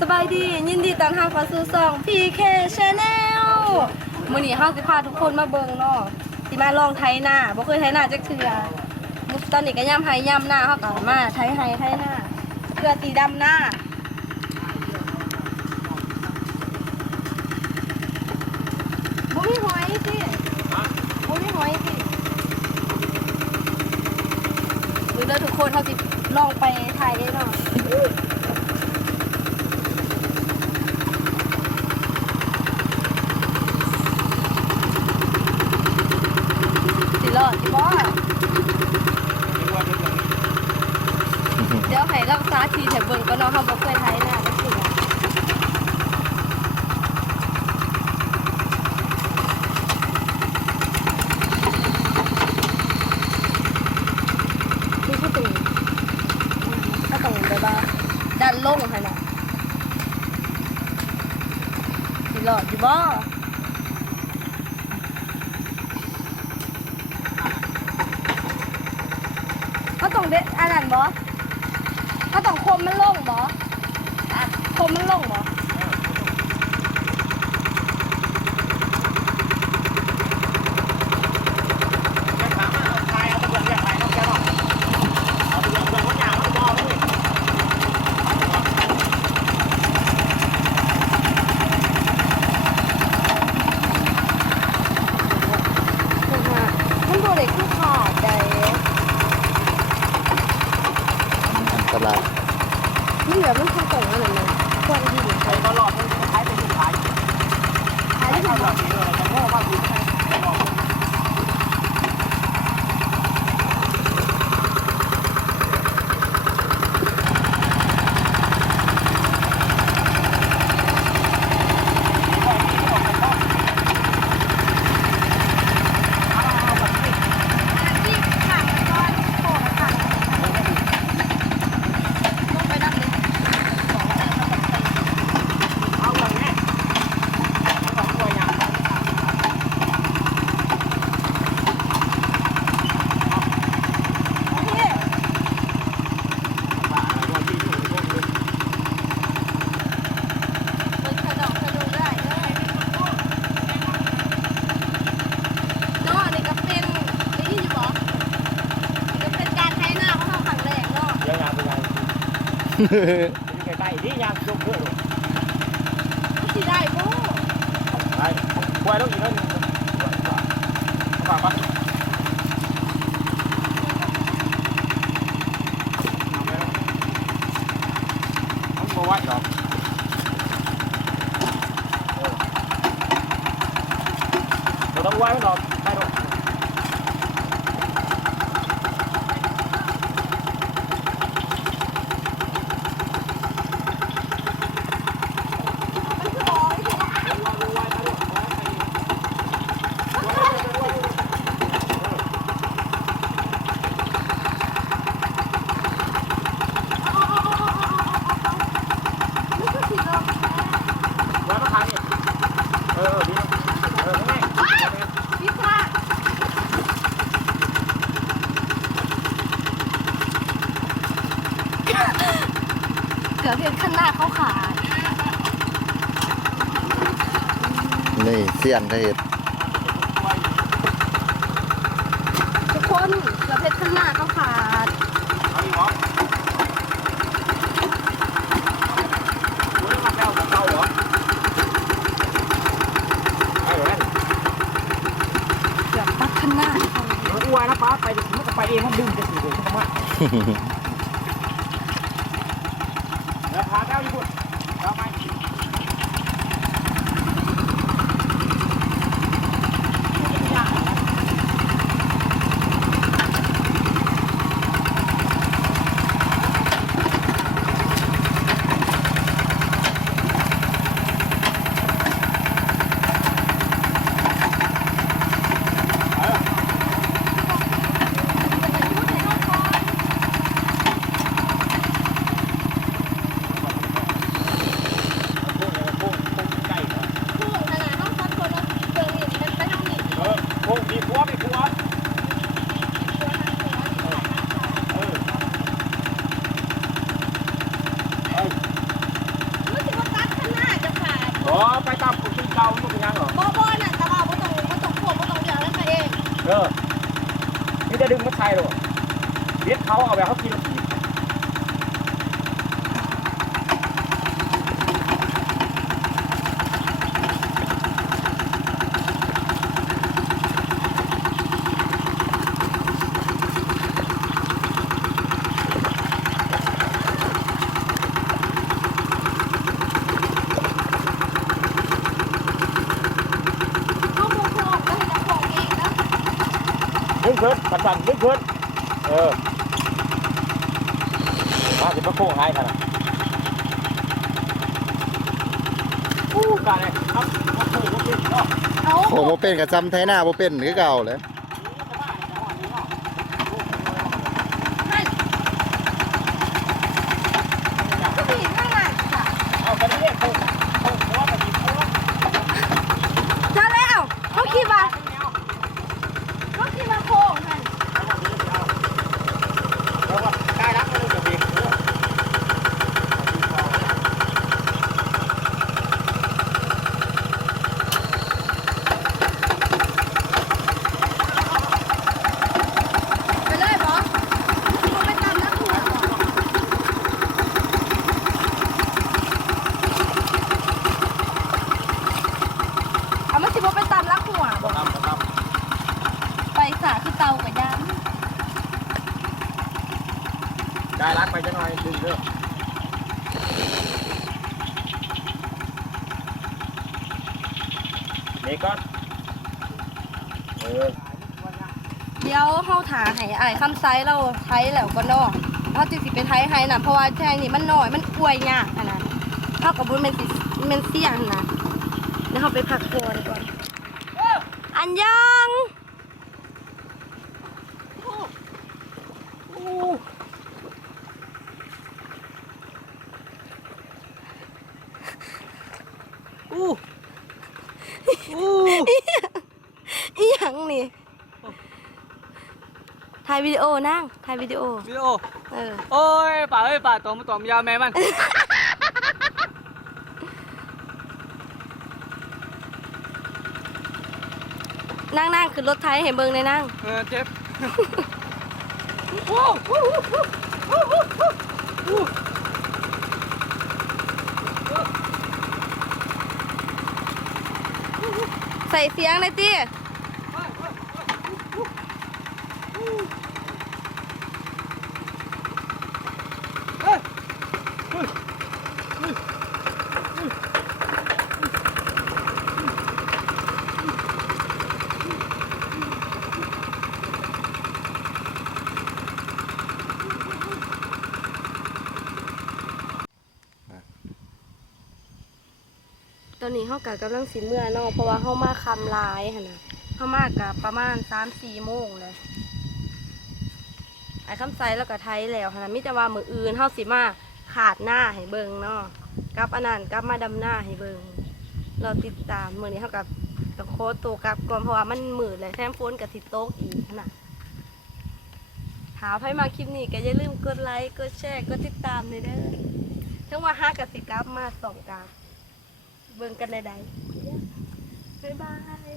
สบายดี ยินดีต้อนรับเข้าสู่ช่อง PK Channel มื้อนี้เฮาสิพาทุกคนมาเบิ่งเนาะสิมาลองไถหน้าบ่เคยไถหน้าจักเทื่อมุตอนนี้ก็ย่ำไห้ย่ำหน้าเฮาก็มาไถไห้ไถหน้าเพื่อตีดำหน้าบ่มีหอยสิบ่มีหอยสิดูเด้อทุกคนเฮาสิลองไปไถเนาะ สิรอดสิบ่เดี๋ยวให้รักษาทีแถวเบิ่งก็เนาะเฮาบ่เคยไทยหน้ากเทื่อคือเขาต้องเขาต้องแบบ้าดันลงให้น่ะสิรอดสิบ่เขาต้องเด็ดอันนั้นบอ เขาต้องคมมันลงบอคมมันลงบอมันโดนเด็กคือขาดใจ อัน ตรายนี่แบบมันคือส่งอะไรเลยควรที่ดีใช้ตลอดมันใช้เป็นสุดท้ายใช้ได้ตลอดลงไปนั่งเลย มันกระดอกกระดูได้เนอะเนาะนี่ก็เป็นได้ยินอยู่บ่นี่ก็เป็นการใช้หน้าของเราครั้งแรกเนาะ เดี๋ยวยางเป็นไง เป็นใกล้ๆนี่ยางชมเพื่อนสิได้บ่ไปบวยต้องอีกแล้วนึงฝากปะต้องบอกว่าดอกเราต้องไหว้ดอกไปดอก มันคือบ่อยสิมันคือสิเนาะ ไว้มาทางนี่เออดีเออง่าย พิซซ่าเกื อบเห็นข้างหน้าเขาขาดนี่เสียนได้เห็ดทุกคนเกือบเห็นข้างหน้าเขาขาดเอาอีกเหรอคุณมาแก้วกับเก่าเหรอไอ้เหรอเกือบตัดข้างหน้าเขาเอออ้วนนะป้าไปมันก็ไปเองมันดึงจะสี่เดือนใช่ไหมแเด้อนี่จะดึงมาใช้หรอเบียดเขาเอาแบบเขากินขี่ สั่นๆดึงเพิ่นเออมาสิมาโค้งไห้กันนะอู้การเลยครับโค้งมเป็นเนาะเอาโอ้บ่เป็นกับจำไทยหน้าบ่เป็นคือเก่าเลย ก็ดีข้างหลังค่ะ เอาไปเรียกโค้งโค้งหัวไปดิโค้ง ถ้าแล้วเขาคิดว่าเขาคิดว่าโค้งหัน แล้วก็ได้รักมันจะเบี่ยงเออ ไปเลยบอสเขาไปตามนักหัวบอเอามาสิบไปตามลักหัวบอก ทำทำ ไปสาคือเตากับยาม ได้รักไปจะหน่อยดึงเด้อ เด็กก่อนเออเดี๋ยวเฮาถาให้อ้คำไซเราไทยแล้วก็นอกเขาจึงสิไปไทยให้นะเพราะว่าแท่งนี่มันน้อยมันอวยยากอะนะเท่ากับบุญเป็นสิเป็นเสี่ยงนะเดี๋ยวเราไปพักก่อนก่อนอันยังอีห ยังนี่ ถ่ายวิดีโอนั่ง ถ่ายวิดีโอ วิดีโอ เออ โอ้ยป่าเอ้ยป่าตอมตอมยาวแม่มัน นั่งนั่งคือรถไทยเห็นเบิงในนั่ง เออเจ็บใส่เสียงเลยจี ตอนนี้เฮากะกำลังสิเมื่อเนาะเพราะว่าเฮามาคำลายหั่นน่ะเฮามากับประมาณ3-4โมงเลยไอ้คำไซแล้วก็ไทยแล้วหั่นน่ะมีแต่ว่ามืออื่นเฮาสิมาขาดหน้าให้เบิ่งเนาะกลับอันนั้นกลับมาดำหน้าให้เบิ่งเราติดตามมื้อนี้เฮากับต้องโคตตัวกลับก่อนเพราะว่ามันมืดเลยแถมฝนก็สิโตกอีกหั่นน่ะหาไผมาคลิปนี้ก็อย่าลืมกดไลค์กดแชร์กดติดตามเลยเด้อถึงว่าฮักก็สิกลับมาสองกา เบิ่งกันใดๆบ๊ายบาย